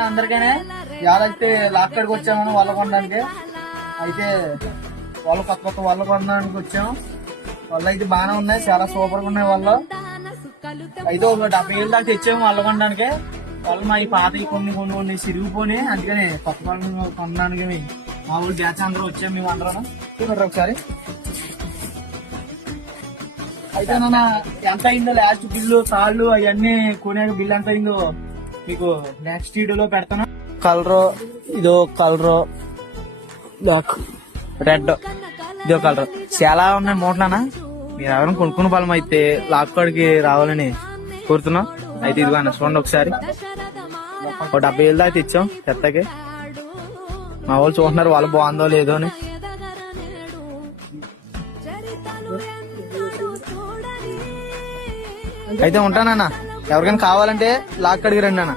అన్న అందరికనే యాదైతే లాక్కడికి వచ్చామని వల్ల కొనడానికి. అయితే వాళ్ళు కొత్త కొత్త వల్ల కొనడానికి వచ్చాము. వాళ్ళు అయితే బాగానే ఉన్నాయి, చాలా సూపర్ గా ఉన్నాయి వాళ్ళు. అయితే ఒక 70,000 దాకా తెచ్చాము వల్ల కొనడానికి. వాళ్ళు మా ఈ పాత కొన్ని కొన్ని కొన్ని సిరిగిపోయి, అందుకని కొత్త వాళ్ళు కొనడానికి మా ఊళ్ళు బ్యాచ్ అందరూ వచ్చాము. మేము అందరం చూడండి ఒకసారి. అయితే నాన్న ఎంత అయిందో లాస్ట్ బిల్లు తాళ్ళు అవన్నీ కొనే బిల్లు ఎంత అయిందో మీకు నెక్స్ట్ వీడియోలో పెడతాను. కలరు ఇదో కలరు, రెడ్ ఇదో కలర్ చాలా ఉన్నాయి మూటనా. మీరు ఎవరైనా కొనుక్కున్న బలం అయితే లాక్కోడికి రావాలని కోరుతున్నాం. అయితే ఇదిగో అన్న చూడండి ఒకసారి, ఒక 70,000 దాకా తెచ్చాం చెత్తకి. మా వాళ్ళు చూస్తున్నారు వాళ్ళు బాగుందో లేదో అని. అయితే ఉంటానన్నా, ఎవరికైనా కావాలంటే లాక్కడికి రండి అన్న.